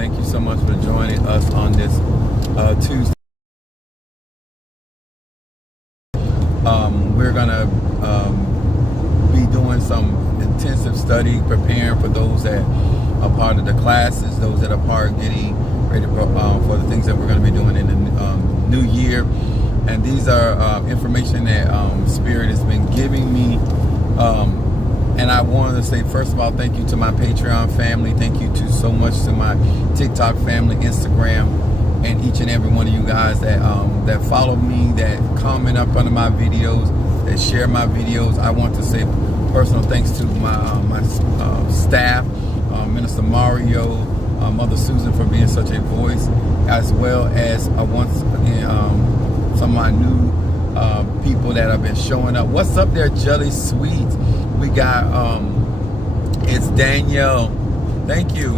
Thank you so much for joining us on this Tuesday. We're gonna be doing some intensive study, preparing for those that are part of the classes, those that are part getting ready for the things that we're going to be doing in the new year. And these are information that Spirit has been giving me. And I wanted to say, first of all, thank you to my Patreon family. Thank you so much to my TikTok family, Instagram, and each and every one of you guys that follow me, that comment up under my videos, that share my videos. I want to say personal thanks to my staff, Minister Mario, Mother Susan for being such a voice, as well as once again some of my new people that have been showing up. What's up there, Jelly Sweets? We got it's Danielle, thank you.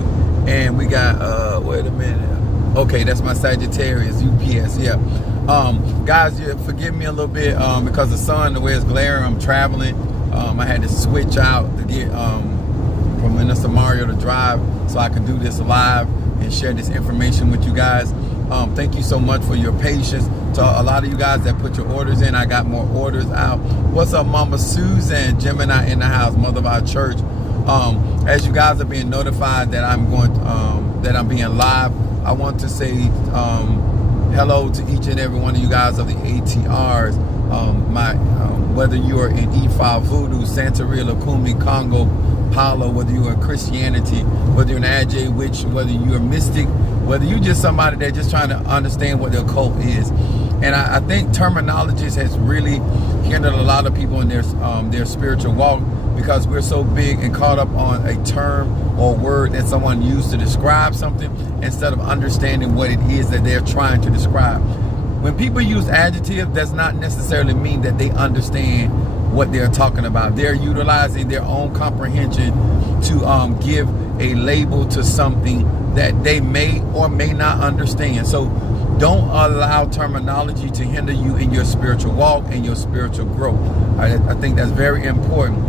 And we got wait a minute, okay, that's my Sagittarius, UPS. Yeah, guys, you forgive me a little bit because the sun, the way it's glaring, I'm traveling. I had to switch out to get from Minister Mario to drive so I can do this live and share this information with you guys. Thank you so much for your patience. To a lot of you guys that put your orders in, I got more orders out. What's up, Mama Susan? Gemini in the house, mother of our church. As you guys are being notified that I'm going that I'm being live, I want to say hello to each and every one of you guys of the ATRs. Whether you are in E5, Voodoo, Santeria, Lukumi, Congo, Palo, whether you are in Christianity, whether you're an Aj witch, whether you're a mystic, whether you're just somebody that's just trying to understand what the occult is. And I think terminologies has really hindered a lot of people in their spiritual walk, because we're so big and caught up on a term or word that someone used to describe something instead of understanding what it is that they're trying to describe. When people use adjective, does not necessarily mean that they understand what they're talking about. They're utilizing their own comprehension to give a label to something that they may or may not understand. So don't allow terminology to hinder you in your spiritual walk and your spiritual growth. I think that's very important.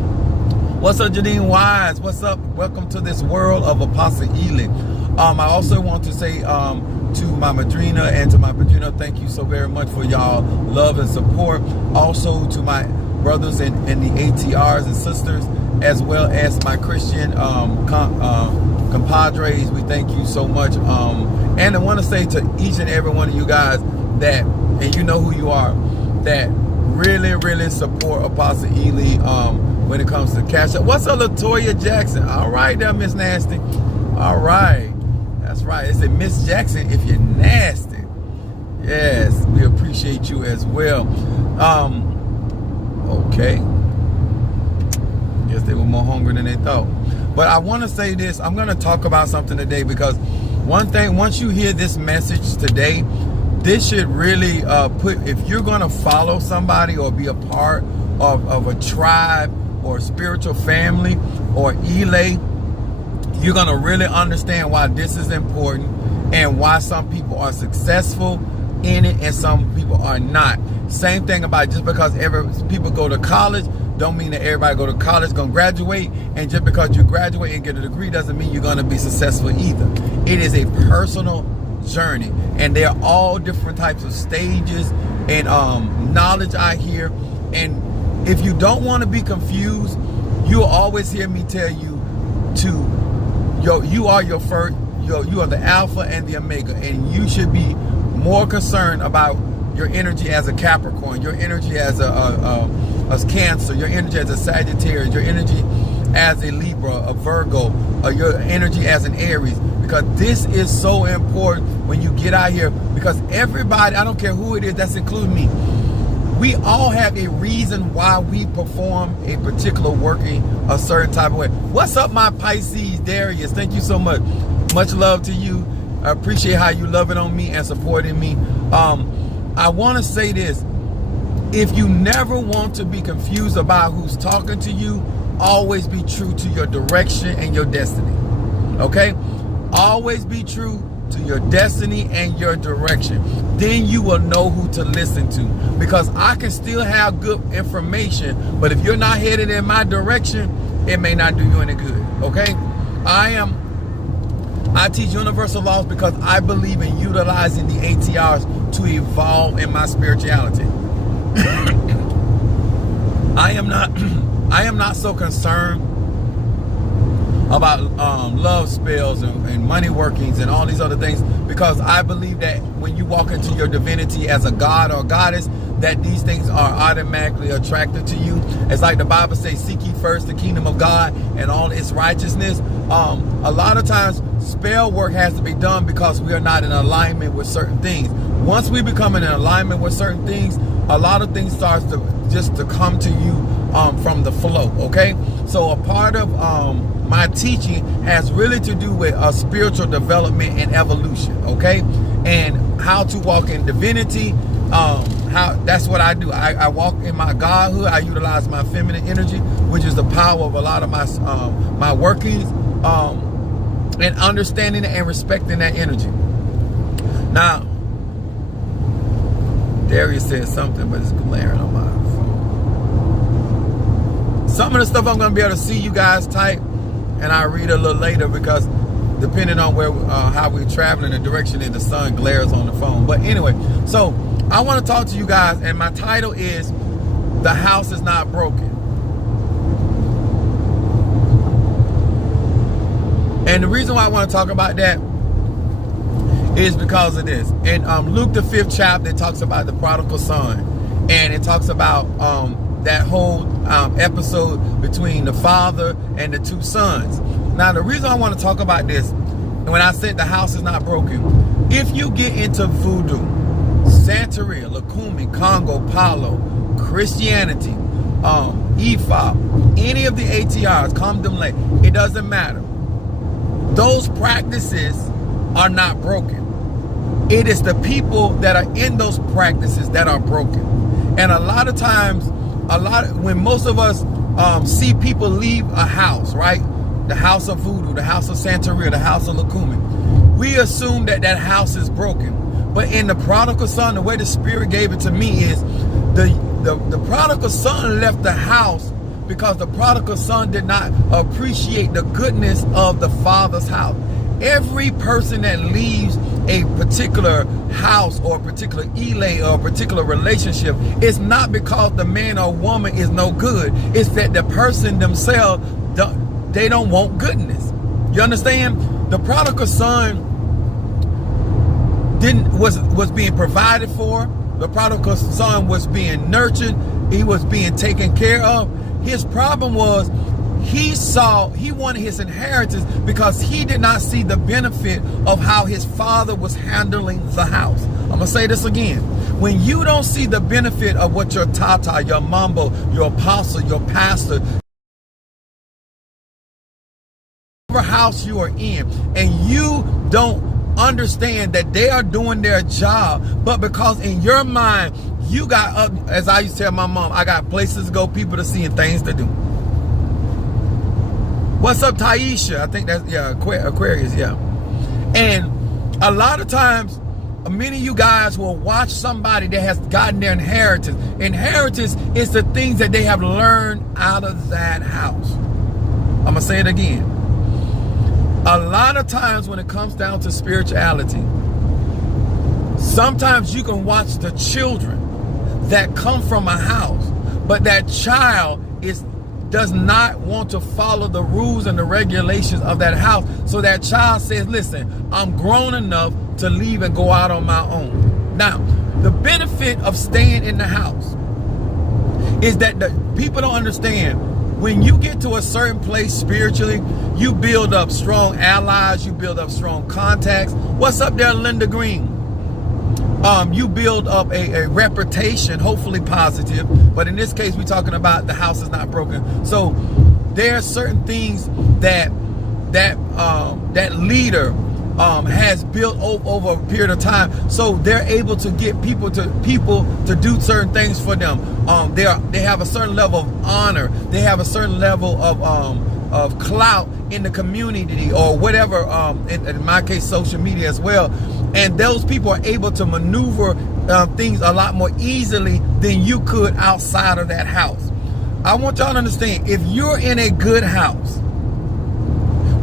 What's up, Janine Wise? What's up? Welcome to this world of Apostle Ely. I also want to say to my Madrina and to my Padrino, thank you so very much for y'all love and support. Also to my brothers in the ATRs and sisters, as well as my Christian compadres, we thank you so much. And I want to say to each and every one of you guys that, and you know who you are, that really support Apostle Ely when it comes to cash up. What's up, Latoya Jackson? All right there, Miss Nasty. All right, that's right. It's a Miss Jackson if you're nasty. Yes, we appreciate you as well. Okay, guess they were more hungry than they thought. But I want to say this, I'm going to talk about something today, because one thing, once you hear this message today, this should really if you're going to follow somebody or be a part of a tribe or a spiritual family or Elay, you're going to really understand why this is important and why some people are successful in it and some people are not. Same thing about just because people go to college, don't mean that everybody go to college gonna graduate, and just because you graduate and get a degree doesn't mean you're gonna be successful either. It is a personal journey, and there are all different types of stages and knowledge out here. And if you don't want to be confused, you'll always hear me tell you you are your first, you are the Alpha and the Omega, and you should be more concerned about your energy as a Capricorn, your energy as a Cancer, your energy as a Sagittarius, your energy as a Libra, a Virgo, or your energy as an Aries, because this is so important when you get out here. Because everybody, I don't care who it is, that's including me, we all have a reason why we perform a particular working a certain type of way. What's up, my Pisces, Darius? Thank you so much. Much love to you. I appreciate how you loving on me and supporting me. I want to say this. If you never want to be confused about who's talking to you, always be true to your direction and your destiny. Okay? Always be true to your destiny and your direction. Then you will know who to listen to. Because I can still have good information, but if you're not headed in my direction, it may not do you any good. Okay? I am I teach universal laws because I believe in utilizing the ATRs to evolve in my spirituality. I am not so concerned about love spells and money workings and all these other things, because I believe that when you walk into your divinity as a god or goddess, that these things are automatically attracted to you. It's like the Bible says, seek ye first the kingdom of God and all its righteousness. A lot of times spell work has to be done because we are not in alignment with certain things. Once we become in alignment with certain things, a lot of things starts to just to come to you from the flow. Okay, so a part of my teaching has really to do with spiritual development and evolution. Okay, and how to walk in divinity. That's what I do. I walk in my godhood. I utilize my feminine energy, which is the power of a lot of my workings, and understanding and respecting that energy. Now, Darius said something, but it's glaring on my phone. Some of the stuff I'm going to be able to see you guys type, and I read a little later, because depending on where how we're traveling, the direction and the sun glares on the phone. But anyway, so I want to talk to you guys, and my title is "The House is Not Broken." And the reason why I want to talk about that is because of this. In Luke the 5th chapter, it talks about the prodigal son, and it talks about that whole episode between the father and the two sons. Now, the reason I want to talk about this, and when I said the house is not broken, if you get into voodoo, Santeria, Lukumi, Congo, Palo, Christianity, Ifa, any of the ATRs, Kamdumle, it doesn't matter. Those practices are not broken. It is the people that are in those practices that are broken. And a lot of times, when most of us see people leave a house, right? The house of voodoo, the house of Santeria, the house of Lukumi, we assume that that house is broken. But in the prodigal son, the way the Spirit gave it to me is the prodigal son left the house because the prodigal son did not appreciate the goodness of the father's house. Every person that leaves a particular house or a particular elay or a particular relationship, it's not because the man or woman is no good. It's that the person themselves, they don't want goodness. You understand? The prodigal son was being provided for. The prodigal son was being nurtured. He was being taken care of. His problem was he wanted his inheritance because he did not see the benefit of how his father was handling the house. I'm gonna say this again. When you don't see the benefit of what your tata, your mambo, your apostle, your pastor, whatever house you are in, and you don't understand that they are doing their job, but because in your mind you got, as I used to tell my mom, I got places to go, people to see, and things to do. What's up, Taisha? I think that's, yeah, Aquarius, yeah. And a lot of times, many of you guys will watch somebody that has gotten their inheritance. Inheritance is the things that they have learned out of that house. I'm gonna say it again. A lot of times when it comes down to spirituality, sometimes you can watch the children that come from a house, but that child does not want to follow the rules and the regulations of that house. So that child says, listen, I'm grown enough to leave and go out on my own. Now, the benefit of staying in the house is that the people don't understand. When you get to a certain place spiritually, you build up strong allies, you build up strong contacts. What's up there, Linda Green? You build up a reputation, hopefully positive, but in this case, we're talking about the house is not broken. So there are certain things that leader has built over a period of time, so they're able to get people to do certain things for them. They have a certain level of honor. They have a certain level of clout in the community, or whatever, in my case, social media as well. And those people are able to maneuver things a lot more easily than you could outside of that house. I want y'all to understand, if you're in a good house,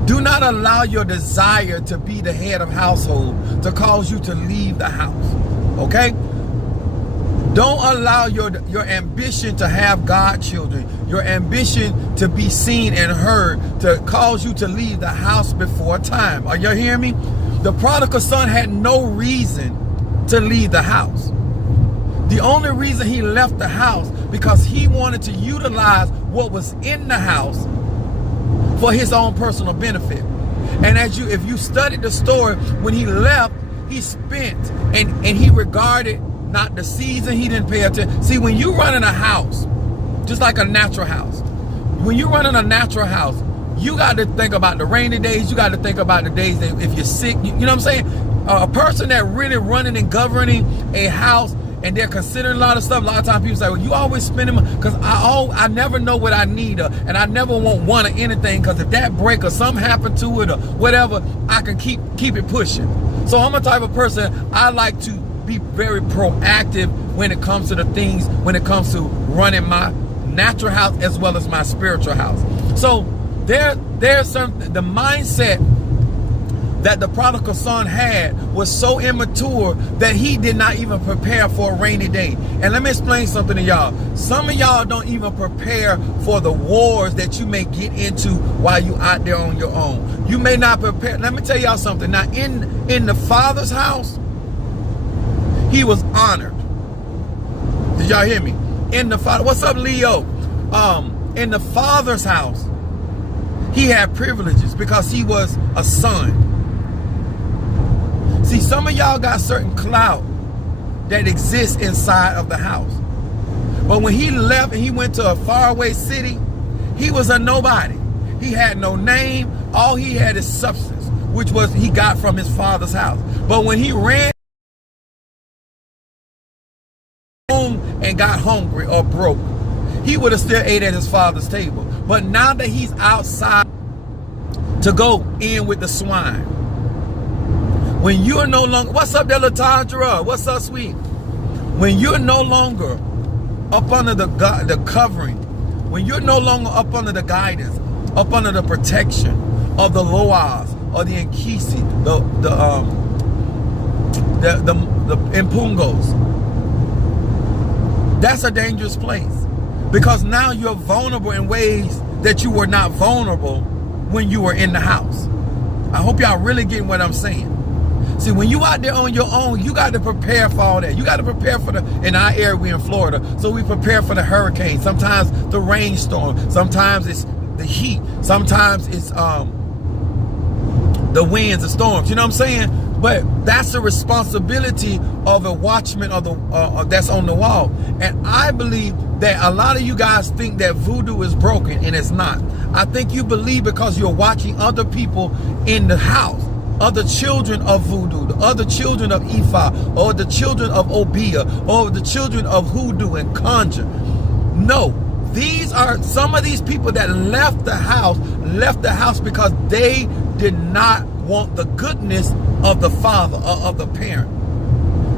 Do not allow your desire to be the head of household to cause you to leave the house. Okay? Don't allow your ambition to have godchildren, your ambition to be seen and heard to cause you to leave the house before time. Are you hearing me? The prodigal son had no reason to leave the house. The only reason he left the house because he wanted to utilize what was in the house for his own personal benefit. And if you studied the story, when he left, he spent and he regarded not the season, he didn't pay attention. See, when you run in a house, just like a natural house, when you run in a natural house, you got to think about the rainy days, you got to think about the days that if you're sick, you know what I'm saying? A person that really running and governing a house and they're considering a lot of stuff, a lot of times people say, well, you always spending money, because I never know what I need, and I never want one or anything, because if that break or something happened to it or whatever, I can keep it pushing. So I'm a type of person, I like to be very proactive when it comes to the things, when it comes to running my natural house as well as my spiritual house. So there's the mindset that the prodigal son had was so immature that he did not even prepare for a rainy day. And let me explain something to y'all. Some of y'all don't even prepare for the wars that you may get into while you out there on your own. You may not prepare. Let me tell y'all something. Now, in the Father's house, he was honored. Did y'all hear me? In the Father, what's up, Leo? In the Father's house, he had privileges because he was a son. See, some of y'all got certain clout that exists inside of the house. But when he left and he went to a faraway city, he was a nobody. He had no name. All he had is substance, which was he got from his father's house. But when he ran home and got hungry or broke, he would have still ate at his father's table. But now that he's outside to go in with the swine, when you're no longer, what's up there, Latandra? What's up, sweet? When you're no longer up under the covering, when you're no longer up under the guidance, up under the protection of the Loas or the Nkisi, the Impungos, that's a dangerous place, because now you're vulnerable in ways that you were not vulnerable when you were in the house. I hope y'all really getting what I'm saying. See, when you out there on your own, you got to prepare for all that. You got to prepare for in our area, we in Florida, so we prepare for the hurricane. Sometimes the rainstorm. Sometimes it's the heat. Sometimes it's the winds, the storms. You know what I'm saying? But that's the responsibility of a watchman of the that's on the wall. And I believe that a lot of you guys think that voodoo is broken, and it's not. I think you believe because you're watching other people in the house, other children of voodoo, the other children of Ifa, or the children of Obia, or the children of hoodoo and conjure. No, these are some of these people that left the house because they did not want the goodness of the father or of the parent.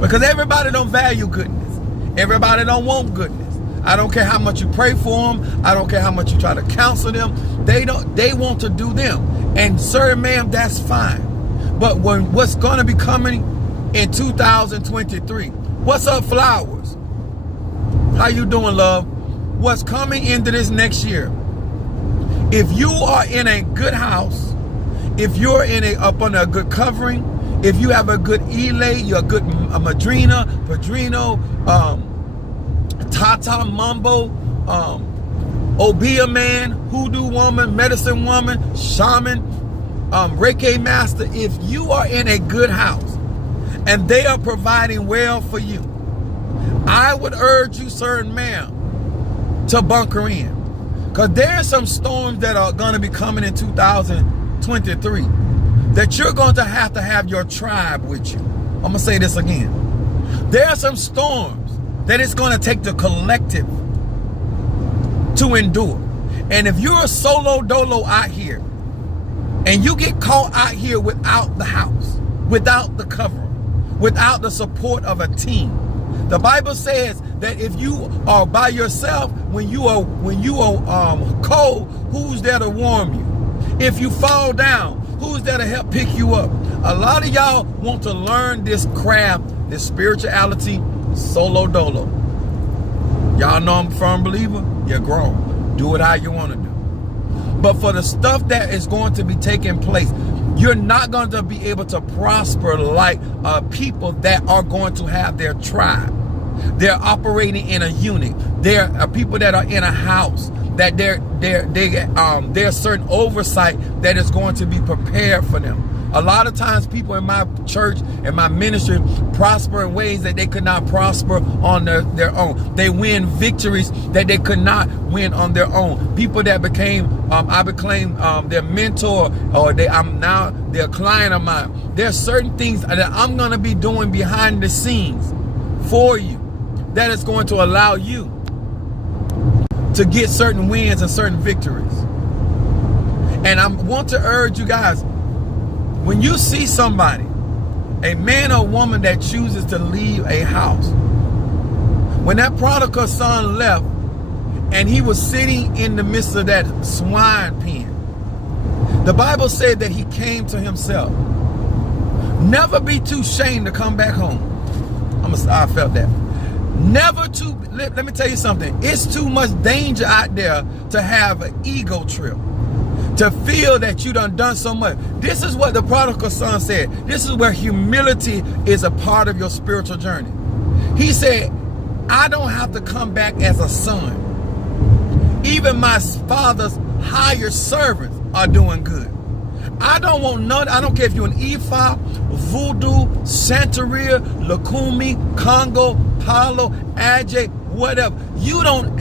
Because everybody don't value goodness. Everybody don't want goodness. I don't care how much you pray for them. I don't care how much you try to counsel them. They want to do them. And sir, ma'am, that's fine. But what's going to be coming in 2023? What's up, Flowers? How you doing, love? What's coming into this next year? If you are in a good house, if you're up under a good covering, if you have a good elay, you're a good madrina, padrino, tata, mambo, obia man, hoodoo woman, medicine woman, shaman, Reiki master, if you are in a good house and they are providing well for you, I would urge you, sir and ma'am, to bunker in. Because there are some storms that are going to be coming in 2023 that you're going to have your tribe with you. I'm going to say this again. There are some storms that it's going to take the collective to endure. And if you're a solo dolo out here, and you get caught out here without the house, without the covering, without the support of a team. The Bible says that if you are by yourself, when you are cold, who's there to warm you? If you fall down, who's there to help pick you up? A lot of y'all want to learn this craft, this spirituality, solo dolo. Y'all know I'm a firm believer. You're grown. Do it how you want to do. But for the stuff that is going to be taking place, you're not going to be able to prosper like people that are going to have their tribe. They're operating in a unit. There are people that are in a house that there's certain oversight that is going to be prepared for them. A lot of times people in my church and my ministry prosper in ways that they could not prosper on their own. They win victories that they could not win on their own. People that became, I became their mentor, or I'm now their client of mine. There's certain things that I'm going to be doing behind the scenes for you that is going to allow you to get certain wins and certain victories. And I want to urge you guys, when you see somebody, a man or woman that chooses to leave a house, when that prodigal son left and he was sitting in the midst of that swine pen, the Bible said that he came to himself. Never be too ashamed to come back home. I felt that. Never too, let me tell you something. It's too much danger out there to have an ego trip, to feel that you done so much. This is what the prodigal son said. This is where humility is a part of your spiritual journey. He said, I don't have to come back as a son. Even my father's hired servants are doing good. I don't want none. I don't care if you're an Ifa, Voodoo, Santeria, Lukumi, Congo, Palo, Ajay, whatever. You don't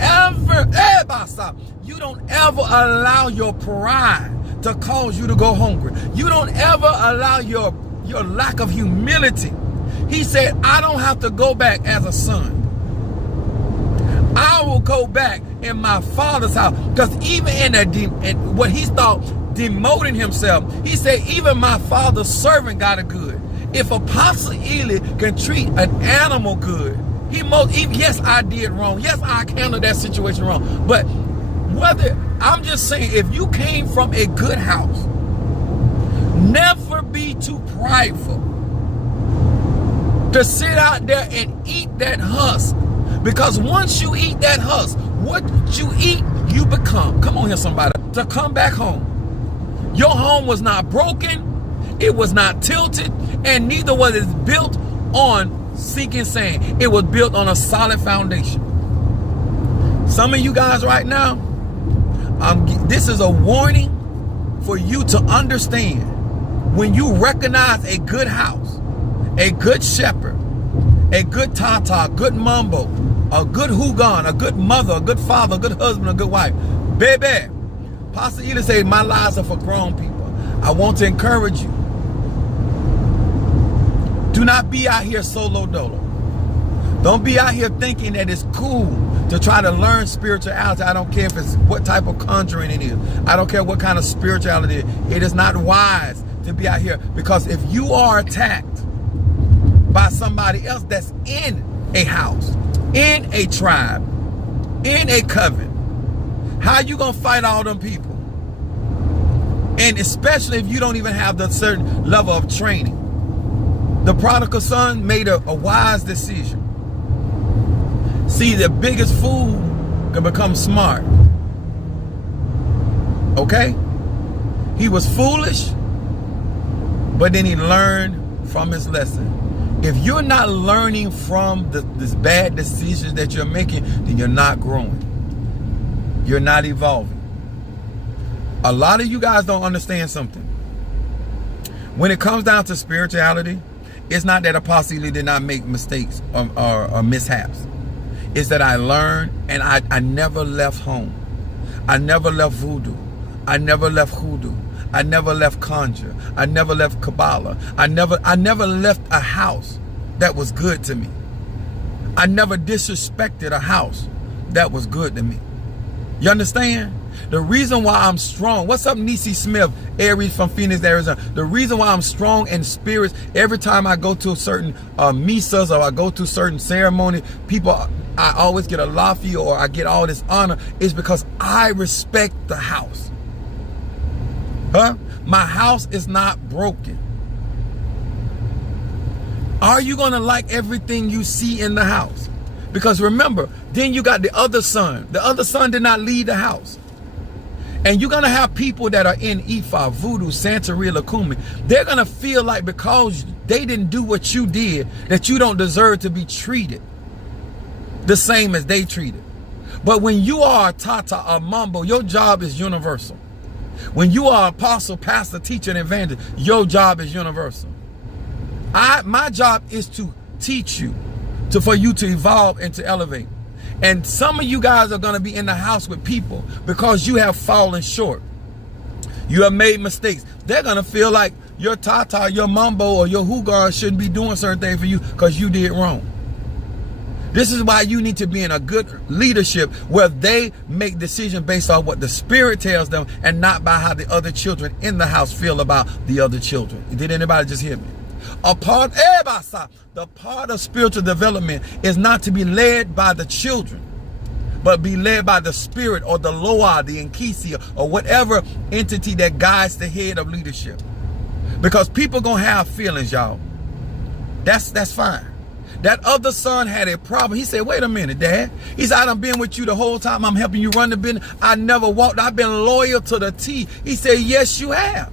ever allow your pride to cause you to go hungry. You don't ever allow your lack of humility. He said, I don't have to go back as a son. I will go back in my father's house. Because even in what he thought demoting himself, he said, even my father's servant got it good. If Apostle Ely can treat an animal good, yes, I did wrong. Yes, I handled that situation wrong. But I'm just saying, if you came from a good house, never be too prideful to sit out there and eat that husk. Because once you eat that husk, what you eat, you become. Come on here, somebody. To come back home. Your home was not broken. It was not tilted. And neither was it built on sinking sand. It was built on a solid foundation. Some of you guys right now, this is a warning for you to understand. When you recognize a good house, a good shepherd, a good tata, a good mambo, a good hugan, a good mother, a good father, a good husband, a good wife, baby, Pastor Ely said, my lives are for grown people. I want to encourage you. Do not be out here solo dolo. Don't be out here thinking that it's cool to try to learn spirituality. I don't care if it's what type of conjuring it is. I don't care what kind of spirituality it is. It is not wise to be out here, because if you are attacked by somebody else that's in a house, in a tribe, in a coven, how you gonna fight all them people? And especially if you don't even have the certain level of training. The prodigal son made a wise decision. See, the biggest fool can become smart. Okay? He was foolish, but then he learned from his lesson. If you're not learning from this bad decisions that you're making, then you're not growing. You're not evolving. A lot of you guys don't understand something. When it comes down to spirituality, it's not that Apostle Ely did not make mistakes or mishaps. It's that I learned, and I never left home. I never left voodoo. I never left hoodoo. I never left conjure. I never left Kabbalah. I never left a house that was good to me. I never disrespected a house that was good to me. You understand? The reason why I'm strong, what's up, Nisi Smith, Aries from Phoenix, Arizona? The reason why I'm strong in spirits, every time I go to certain misas or I go to certain ceremony, I always get a lafi or I get all this honor, is because I respect the house. Huh? My house is not broken. Are you going to like everything you see in the house? Because remember, then you got the other son. The other son did not leave the house. And you're going to have people that are in Ifa, Voodoo, Santeria, Lakumi. They're going to feel like because they didn't do what you did, that you don't deserve to be treated the same as they treated. But when you are a Tata, a Mambo, your job is universal. When you are apostle, pastor, teacher, and evangelist, your job is universal. My job is to teach you, for you to evolve and to elevate. And some of you guys are going to be in the house with people because you have fallen short. You have made mistakes. They're going to feel like your Tata, your Mambo, or your Hugar shouldn't be doing certain things for you because you did wrong. This is why you need to be in a good leadership where they make decisions based on what the Spirit tells them and not by how the other children in the house feel about the other children. Did anybody just hear me? The part of spiritual development is not to be led by the children, but be led by the Spirit or the Loa, the Nkisi, or whatever entity that guides the head of leadership. Because people gonna have feelings, y'all. That's fine. That other son had a problem. He said, wait a minute, Dad. He said, I've been with you the whole time. I'm helping you run the business. I never walked. I've been loyal to the T. He said, yes, you have.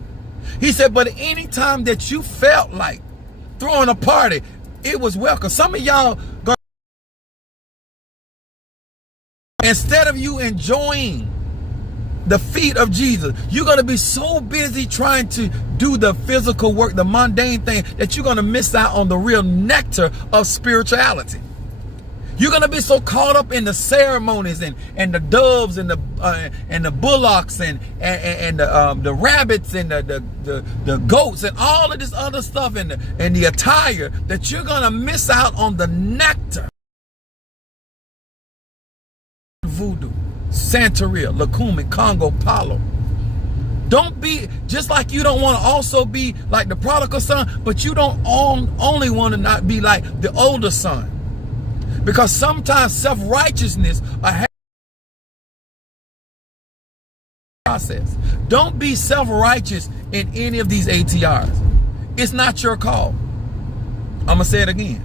He said, but any time that you felt like throwing a party, it was welcome. Some of y'all, instead of you enjoying the feet of Jesus, you're going to be so busy trying to do the physical work, the mundane thing, that you're going to miss out on the real nectar of spirituality. You're going to be so caught up in the ceremonies and the doves and the bullocks and the rabbits and the goats and all of this other stuff and the attire that you're going to miss out on the nectar. Voodoo, Santeria, Lakumi, Congo, Palo. Don't be, just like you don't want to also be like the prodigal son, but you don't only want to not be like the older son. Because sometimes self-righteousness process. Don't be self-righteous in any of these ATRs. It's not your call. I'm going to say it again.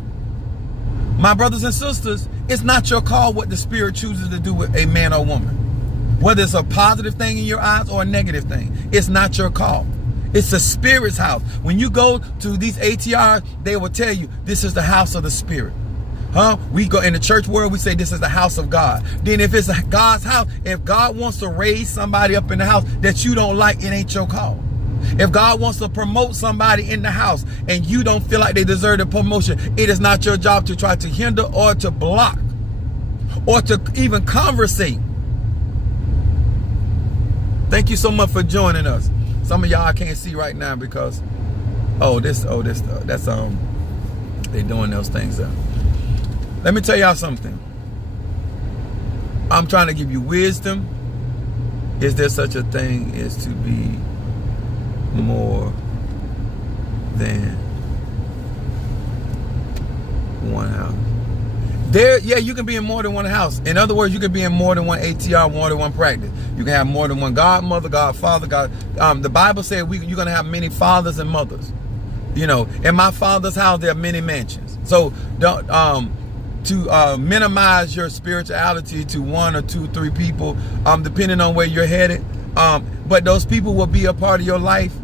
My brothers and sisters, it's not your call what the Spirit chooses to do with a man or woman. Whether it's a positive thing in your eyes or a negative thing, it's not your call. It's the Spirit's house. When you go to these ATRs, they will tell you this is the house of the Spirit. Huh? We go in the church world, we say this is the house of God. Then if it's God's house, if God wants to raise somebody up in the house that you don't like, it ain't your call. If God wants to promote somebody in the house and you don't feel like they deserve the promotion, it is not your job to try to hinder or to block or to even conversate. Thank you so much for joining us. Some of y'all I can't see right now because that's they doing those things up. Let me tell y'all something. I'm trying to give you wisdom. Is there such a thing as to be more than one house? Yeah, you can be in more than one house. In other words, you can be in more than one ATR, more than one practice. You can have more than one godmother, godfather, God. The Bible said you're going to have many fathers and mothers. You know, in my Father's house, there are many mansions. So don't to minimize your spirituality to 1 or 2, 3 people, depending on where you're headed. But those people will be a part of your life,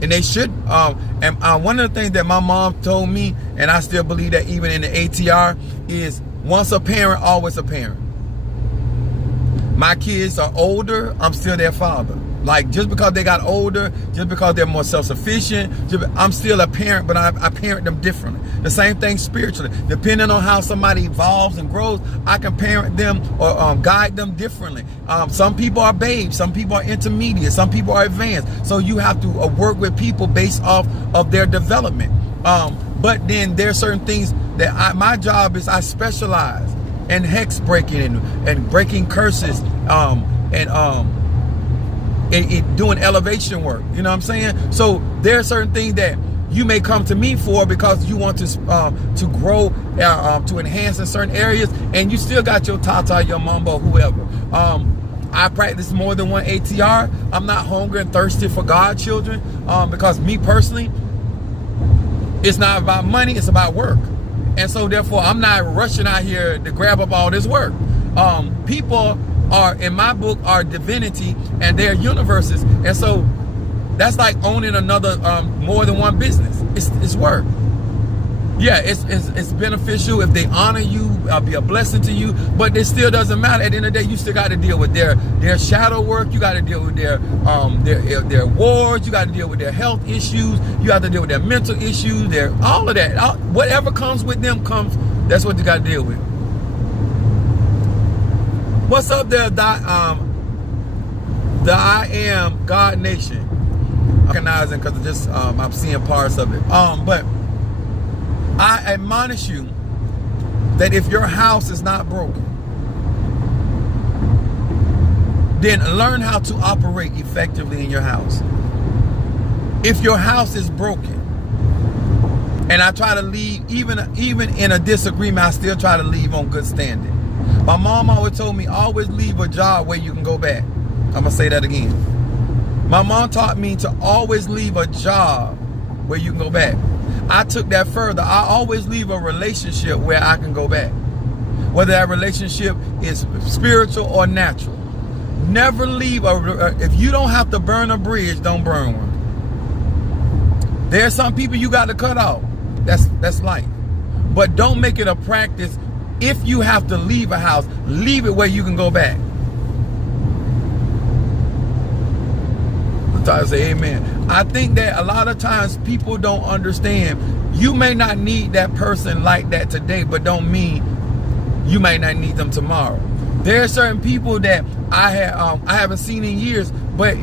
and they should. And one of the things that my mom told me, and I still believe that even in the ATR, is once a parent, always a parent. My kids are older, I'm still their father. Like, just because they got older, just because they're more self-sufficient, I'm still a parent, but I parent them differently. The same thing spiritually. Depending on how somebody evolves and grows, I can parent them or guide them differently. Some people are babes, some people are intermediate, some people are advanced. So you have to work with people based off of their development. But then there are certain things that my job is I specialize in hex breaking and breaking curses and doing elevation work. You know what I'm saying? So there are certain things that you may come to me for because you want to grow, to enhance in certain areas, and you still got your Tata, your Mambo, whoever. I practice more than one ATR. I'm not hungry and thirsty for God, children, because me personally, it's not about money, it's about work. And so therefore, I'm not rushing out here to grab up all this work. People are, in my book, are divinity and they're universes. And so that's like owning another, more than one business. It's work. Yeah, it's beneficial if they honor you, be a blessing to you, but it still doesn't matter. At the end of the day, you still got to deal with their shadow work. You got to deal with their wars. You got to deal with their health issues. You have to deal with their mental issues. All of that. Whatever comes with them comes. That's what you got to deal with. What's up there, the I Am God Nation? I'm recognizing because just I'm seeing parts of it. But I admonish you that if your house is not broken, then learn how to operate effectively in your house. If your house is broken, and I try to leave, even in a disagreement, I still try to leave on good standing. My mom always told me, always leave a job where you can go back. I'm going to say that again. My mom taught me to always leave a job where you can go back. I took that further. I always leave a relationship where I can go back. Whether that relationship is spiritual or natural. Never leave if you don't have to burn a bridge, don't burn one. There are some people you got to cut off. That's life. But don't make it a practice. If you have to leave a house, leave it where you can go back. I say amen. I think that a lot of times people don't understand. You may not need that person like that today, but don't mean you may not need them tomorrow. There are certain people that I haven't seen in years, but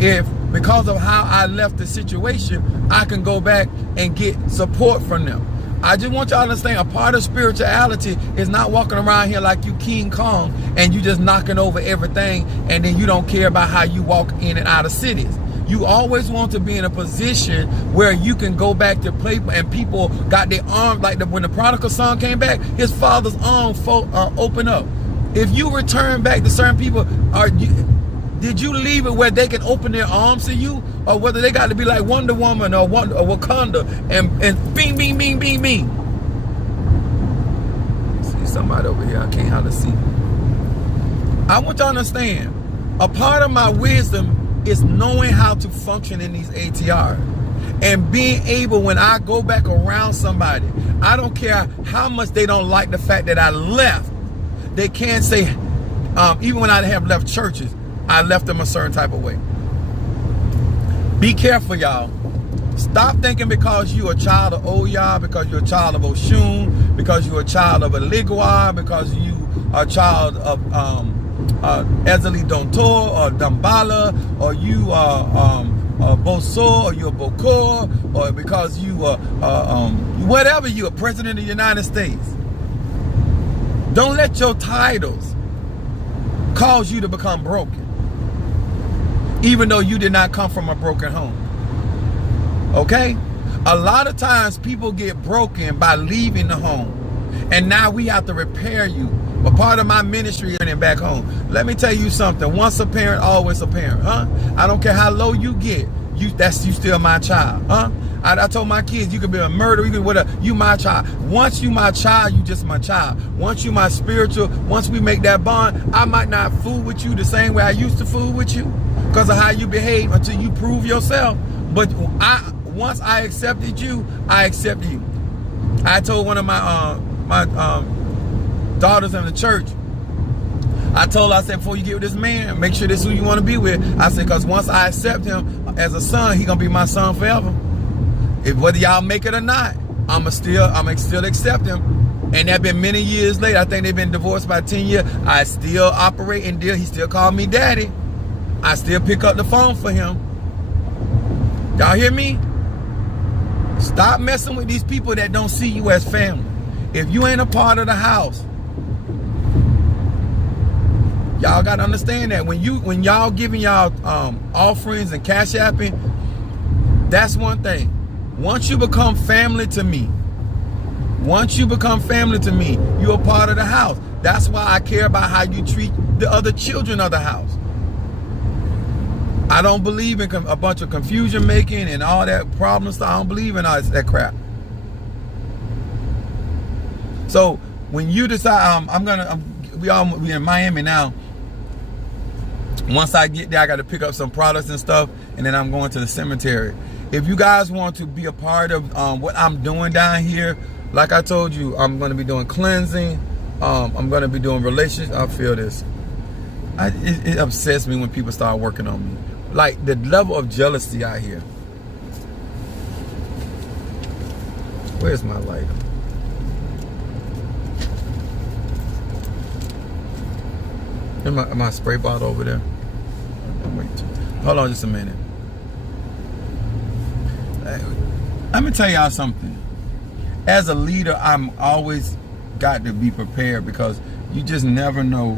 because of how I left the situation, I can go back and get support from them. I just want y'all to understand, a part of spirituality is not walking around here like you King Kong and you just knocking over everything and then you don't care about how you walk in and out of cities. You always want to be in a position where you can go back to play, and people got their arms, like when the prodigal son came back, his father's arms open up. If you return back to certain people, did you leave it where they can open their arms to you, or whether they got to be like Wonder Woman or Wakanda and bing, bing, bing, bing, bing? See somebody over here, I can't hardly see. I want y'all to understand, a part of my wisdom is knowing how to function in these ATR and being able, when I go back around somebody, I don't care how much they don't like the fact that I left, they can't say, even when I have left churches, I left them a certain type of way. Be careful, y'all. Stop thinking because you're a child of Oya, because you're a child of Oshun, because you're a child of Eligwa, because you are a child of Ezeli Dontor or Dambala, or you are Boso, or you're Bokor, or because you are whatever, you're president of the United States. Don't let your titles cause you to become broken, even though you did not come from a broken home. Okay? A lot of times people get broken by leaving the home, and now we have to repair you. But part of my ministry is getting back home. Let me tell you something. Once a parent, always a parent, huh? I don't care how low you get. You still my child, huh? I told my kids, you can be a murderer, you can whatever. You my child. Once you my child, you just my child. Once you my spiritual, once we make that bond, I might not fool with you the same way I used to fool with you because of how you behave until you prove yourself. But once I accepted you, I accepted you. I told one of my daughters in the church, I told her, I said, before you get with this man, make sure this is who you want to be with. I said, because once I accept him as a son, he gonna be my son forever. Whether y'all make it or not, I'ma still accept him. And that been many years later. I think they've been divorced by 10 years. I still operate and deal. He still call me daddy. I still pick up the phone for him. Y'all hear me? Stop messing with these people that don't see you as family. If you ain't a part of the house, y'all gotta understand that when y'all giving y'all offerings and cash apping, that's one thing. Once you become family to me, you're a part of the house. That's why I care about how you treat the other children of the house. I don't believe in a bunch of confusion making and all that problem stuff. I don't believe in all that crap. So when you decide, we in Miami now. Once I get there, I got to pick up some products and stuff, and then I'm going to the cemetery. If you guys want to be a part of what I'm doing down here, like I told you, I'm going to be doing cleansing. I'm going to be doing relationships. I feel this. It upsets me when people start working on me. Like the level of jealousy out here. Where's my light? My spray bottle over there. Wait, hold on just a minute. Let me tell y'all something. As a leader, I'm always got to be prepared, because you just never know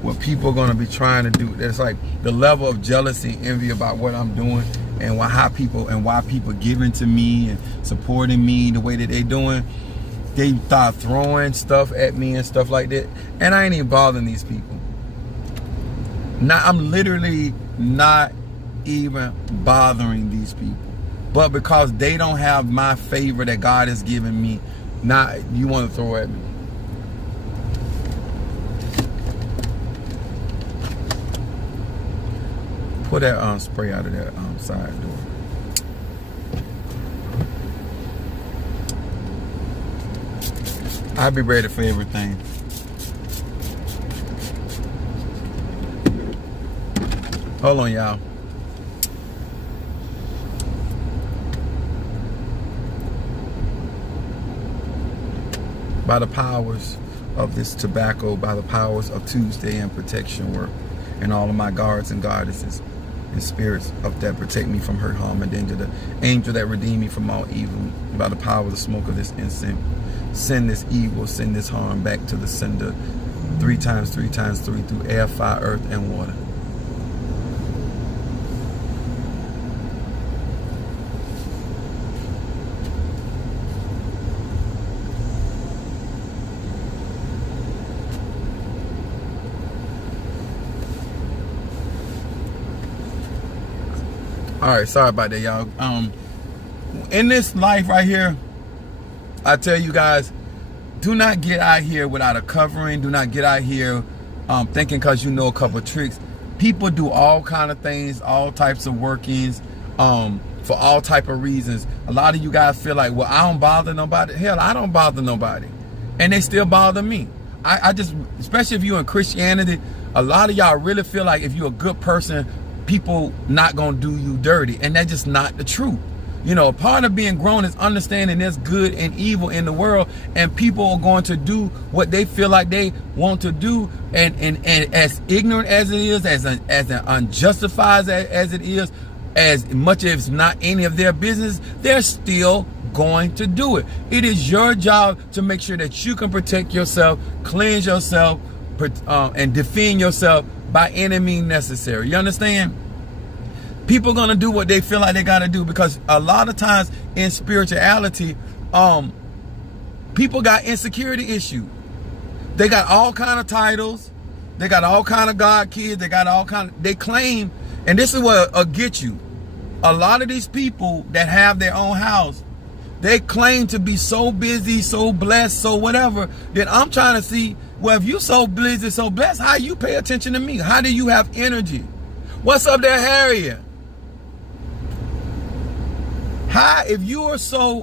what people are going to be trying to do. It's like the level of jealousy and envy about what I'm doing, and why people giving to me and supporting me the way that they doing. They start throwing stuff at me and stuff like that, and I ain't even bothering these people. I'm literally not even bothering these people. But because they don't have my favor that God has given me, now you want to throw at me. Pull that spray out of that side door. I'll be ready for everything. Hold on, y'all. By the powers of this tobacco, by the powers of Tuesday and protection work, and all of my guards and goddesses and spirits of that protect me from hurt, harm, and danger, the angel that redeem me from all evil, by the power of the smoke of this incense, send this evil, send this harm back to the sender 3 times 3 times 3 through air, fire, earth, and water. All right, sorry about that, y'all. In this life right here, I tell you guys, do not get out here without a covering. Do not get out here thinking because you know a couple of tricks. People do all kind of things, all types of workings, for all type of reasons. A lot of you guys feel like, well, I don't bother nobody. Hell, I don't bother nobody, and they still bother me. I just, especially if you're in Christianity, a lot of y'all really feel like if you're a good person, people not gonna do you dirty, and that's just not the truth. You know, part of being grown is understanding there's good and evil in the world, and people are going to do what they feel like they want to do, and as ignorant as it is, as unjustified as it is, as much as it's not any of their business, they're still going to do it. It is your job to make sure that you can protect yourself, cleanse yourself, and defend yourself by any means necessary. You understand? People are gonna do what they feel like they gotta do, because a lot of times in spirituality, people got insecurity issues. They got all kind of titles, they got all kind of God kids, they got all kind of, they claim, and this is what get you. A lot of these people that have their own house, they claim to be so busy, so blessed, so whatever, that I'm trying to see, well, if you so busy, so blessed, how you pay attention to me? How do you have energy? What's up there, Harriet? How, if you are so,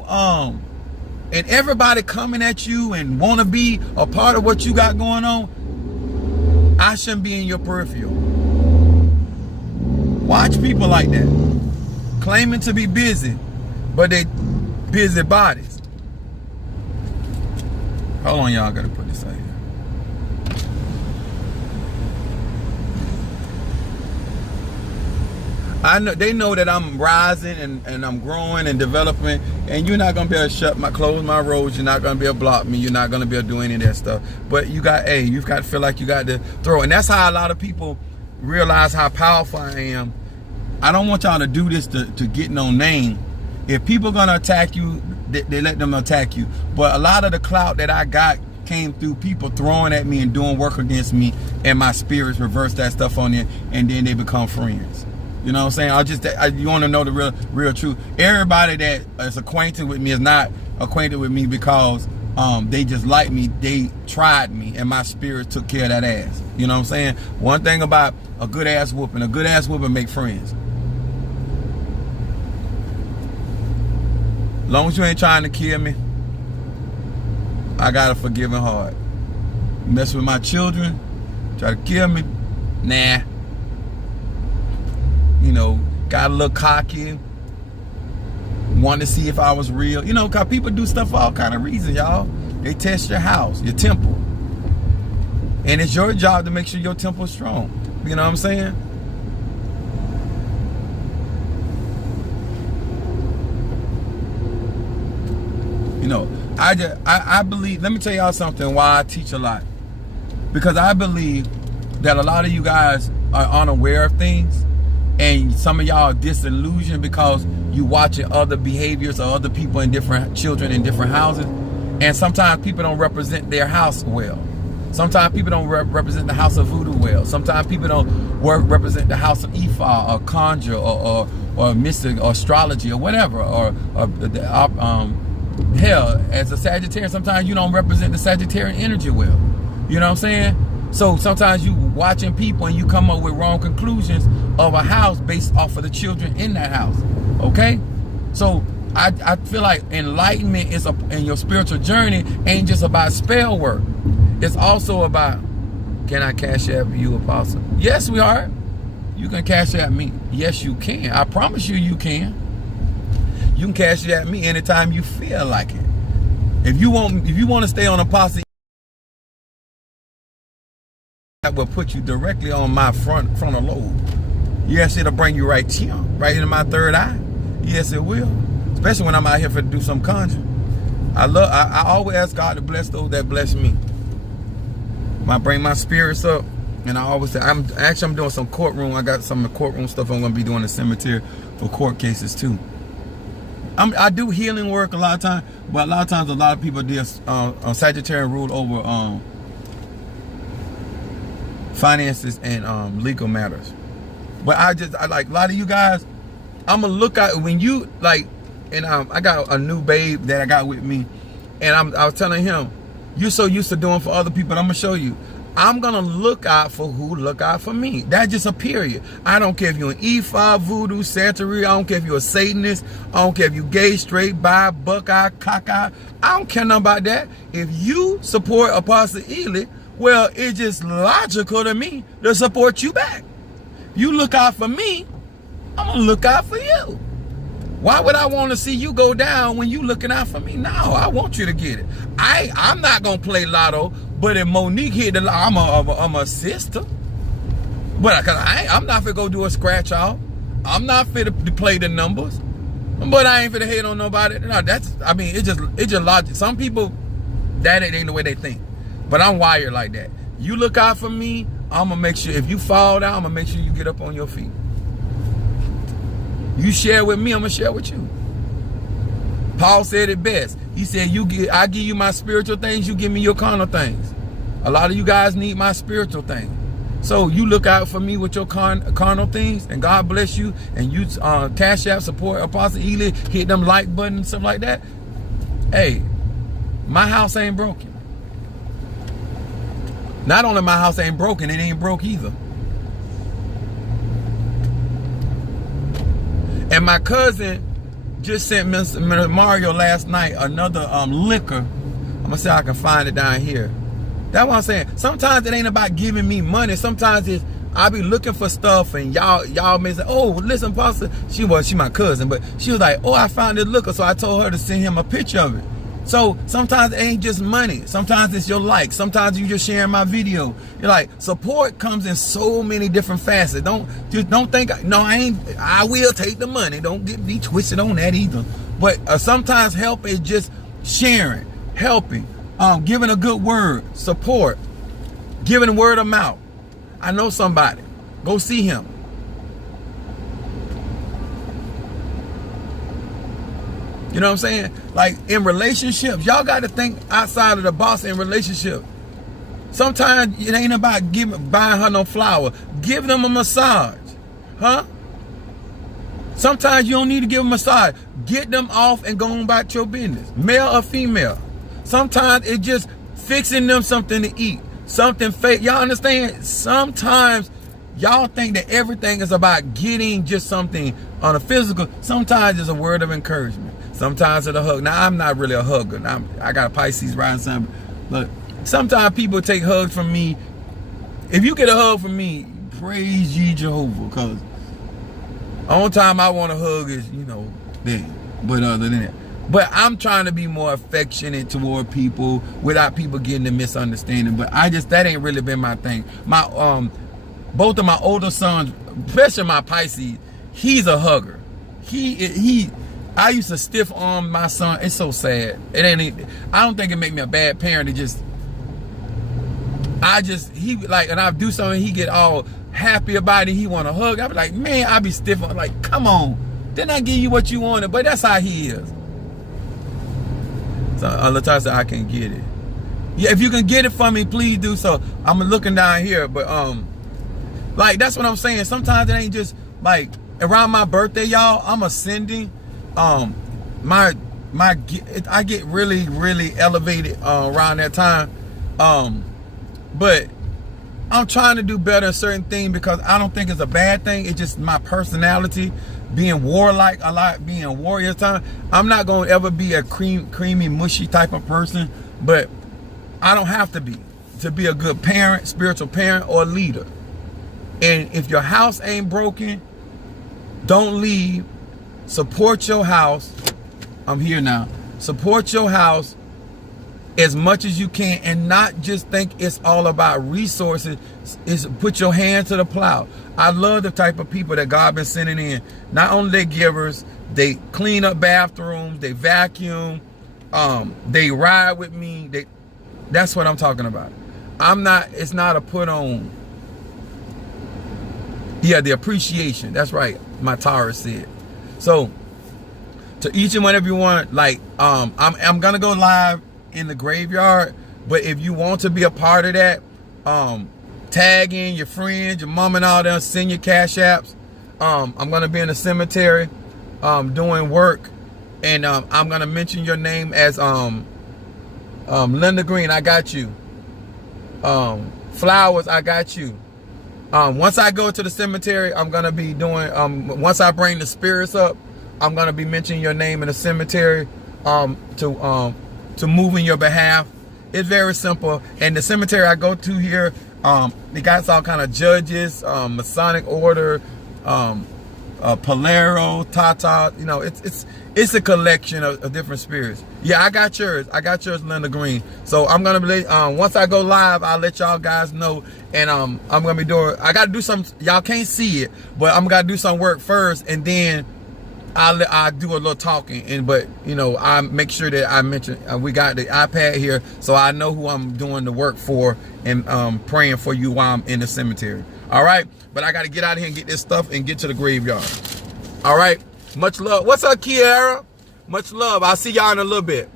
and everybody coming at you and want to be a part of what you got going on, I shouldn't be in your peripheral. Watch people like that, claiming to be busy, but they busy bodies. Hold on, y'all, I gotta put this out here. I know they know that I'm rising and I'm growing and developing, and you're not gonna be able to close my roads. You're not gonna be able to block me. You're not gonna be able to do any of that stuff. But you've got to feel like you got to throw, and that's how a lot of people realize how powerful I am. I don't want y'all to do this to get no name. If people are gonna attack you, they let them attack you. But a lot of the clout that I got came through people throwing at me and doing work against me, and my spirits reverse that stuff on them, and then they become friends. You know what I'm saying? You want to know the real truth. Everybody that is acquainted with me is not acquainted with me because they just like me. They tried me, and my spirit took care of that ass. You know what I'm saying? One thing about a good ass whooping make friends. Long as you ain't trying to kill me, I got a forgiving heart. Mess with my children, try to kill me, nah. You know, got a little cocky, wanted to see if I was real. You know, because people do stuff for all kind of reasons, y'all. They test your house, your temple. And it's your job to make sure your temple is strong. You know what I'm saying? You know, I believe, let me tell y'all something why I teach a lot. Because I believe that a lot of you guys are unaware of things. And some of y'all are disillusioned because you watching other behaviors or other people in different children in different houses. And sometimes people don't represent their house well. Sometimes people don't represent the house of voodoo well. Sometimes people don't represent the house of Ifa or conjure or mystic or astrology or whatever. Hell, as a Sagittarian, sometimes you don't represent the Sagittarian energy well. You know what I'm saying? So sometimes you watching people and you come up with wrong conclusions of a house based off of the children in that house. Okay? So I feel like enlightenment is in your spiritual journey ain't just about spell work. It's also about, can I cash app you, Apostle? Yes, we are. You can cash app me. Yes, you can. I promise you, you can. You can cash app me anytime you feel like it. If you want to stay on Apostle, that will put you directly on my frontal lobe. Yes, it'll bring you right here, right into my third eye. Yes, it will. Especially when I'm out here to do some conjuring. I always ask God to bless those that bless me. I bring my spirits up, and I always say, I'm doing some courtroom. I got some courtroom stuff I'm going to be doing in the cemetery for court cases too. I do healing work a lot of times, but a lot of times a lot of people do Sagittarian rule over finances and legal matters. But I like a lot of you guys, I'm gonna look out when you like, and I got a new babe that I got with me, and I was telling him, you're so used to doing for other people, I'm gonna show you. I'm gonna look out for who look out for me. That's just a period. I don't care if you're an E5, voodoo, Santeria. I don't care if you're a Satanist. I don't care if you gay, straight, bi, buckeye, cockeye. I don't care nothing about that. If you support Apostle Ely, well, it's just logical to me to support you back. If you look out for me, I'm gonna look out for you. Why would I want to see you go down when you looking out for me? No, I want you to get it. I'm not gonna play lotto, but if Monique hit the lotto, I'm a sister. But I'm not finna go do a scratch off. I'm not finna to play the numbers. But I ain't finna hate on nobody. No, it's just logic. Some people, that ain't the way they think. But I'm wired like that. You look out for me, I'm gonna make sure if you fall down, I'm gonna make sure you get up on your feet. You share with me, I'm gonna share with you. Paul said it best. He said, I give you my spiritual things, you give me your carnal things. A lot of you guys need my spiritual thing. So you look out for me with your carnal things, and God bless you, and you cash app support Apostle Ely, hit them like button and stuff like that. Hey, my house ain't broken. Not only my house ain't broken, it ain't broke either. And my cousin just sent Mr. Mario last night another liquor. I'm gonna see how I can find it down here. That's what I'm saying. Sometimes it ain't about giving me money. Sometimes it's I be looking for stuff, and y'all may say, "Oh, listen, Pastor." She my cousin, but she was like, "Oh, I found this liquor," so I told her to send him a picture of it. So sometimes it ain't just money. Sometimes it's your likes. Sometimes you just sharing my video. You're like, support comes in so many different facets. Don't think, no, I will take the money. Don't be twisted on that either. But sometimes help is just sharing, helping, giving a good word, support, giving word of mouth. I know somebody. Go see him. You know what I'm saying? Like in relationships, y'all got to think outside of the box in relationship. Sometimes it ain't about buying her no flower. Give them a massage. Huh? Sometimes you don't need to give them a massage. Get them off and go on about your business. Male or female. Sometimes it's just fixing them something to eat. Something fake. Y'all understand? Sometimes y'all think that everything is about getting just something on a physical. Sometimes it's a word of encouragement. Sometimes it's a hug. Now, I'm not really a hugger. I got a Pisces rising sign. But sometimes people take hugs from me. If you get a hug from me, praise ye Jehovah. Because the only time I want a hug is, then. But other than that. But I'm trying to be more affectionate toward people without people getting the misunderstanding. But that ain't really been my thing. Both of my older sons, especially my Pisces, he's a hugger. I used to stiff arm my son. It's so sad. I don't think it make me a bad parent. And I do something, he get all happy about it. He want to hug. I be like, man, I be stiff arm. Like, come on. Didn't I give you what you wanted? But that's how he is. So Latasha said I can get it. Yeah, if you can get it for me, please do so. I'm looking down here, but like that's what I'm saying. Sometimes it ain't just like around my birthday, y'all. I'm ascending. I get really, really elevated around that time. But I'm trying to do better at certain things because I don't think it's a bad thing. It's just my personality, being warlike a lot, being a warrior time. I'm not going to ever be a creamy, mushy type of person, but I don't have to be a good parent, spiritual parent, or leader. And if your house ain't broken, don't leave. Support your house. I'm here now. Support your house as much as you can, and not just think it's all about resources. Is put your hand to the plow. I love the type of people that God been sending in. Not only they givers, they clean up bathrooms, they vacuum, they ride with me. That's what I'm talking about. It's not a put on. Yeah, the appreciation. That's right. My Taurus said. So to each and one of you want, I'm gonna go live in the graveyard, but if you want to be a part of that, tag in your friends, your mom and all them, send your cash apps. I'm gonna be in the cemetery doing work, and I'm gonna mention your name as Linda Green. I got you. Flowers, I got you. Once I go to the cemetery, I'm gonna be doing once I bring the spirits up, I'm gonna be mentioning your name in the cemetery to move in your behalf. It's very simple. And the cemetery I go to here, they got all kind of judges, Masonic order, Polero, Tata. It's a collection of different spirits. Yeah, I got yours. Linda Green. So I'm gonna be once I go live, I'll let y'all guys know. And I'm gonna be doing. I gotta do some. Y'all can't see it, but I'm gonna do some work first, and then I'll do a little talking. But I make sure that I mention we got the iPad here, so I know who I'm doing the work for, and praying for you while I'm in the cemetery. All right, but I got to get out of here and get this stuff and get to the graveyard. All right, much love. What's up, Kiara? Much love. I'll see y'all in a little bit.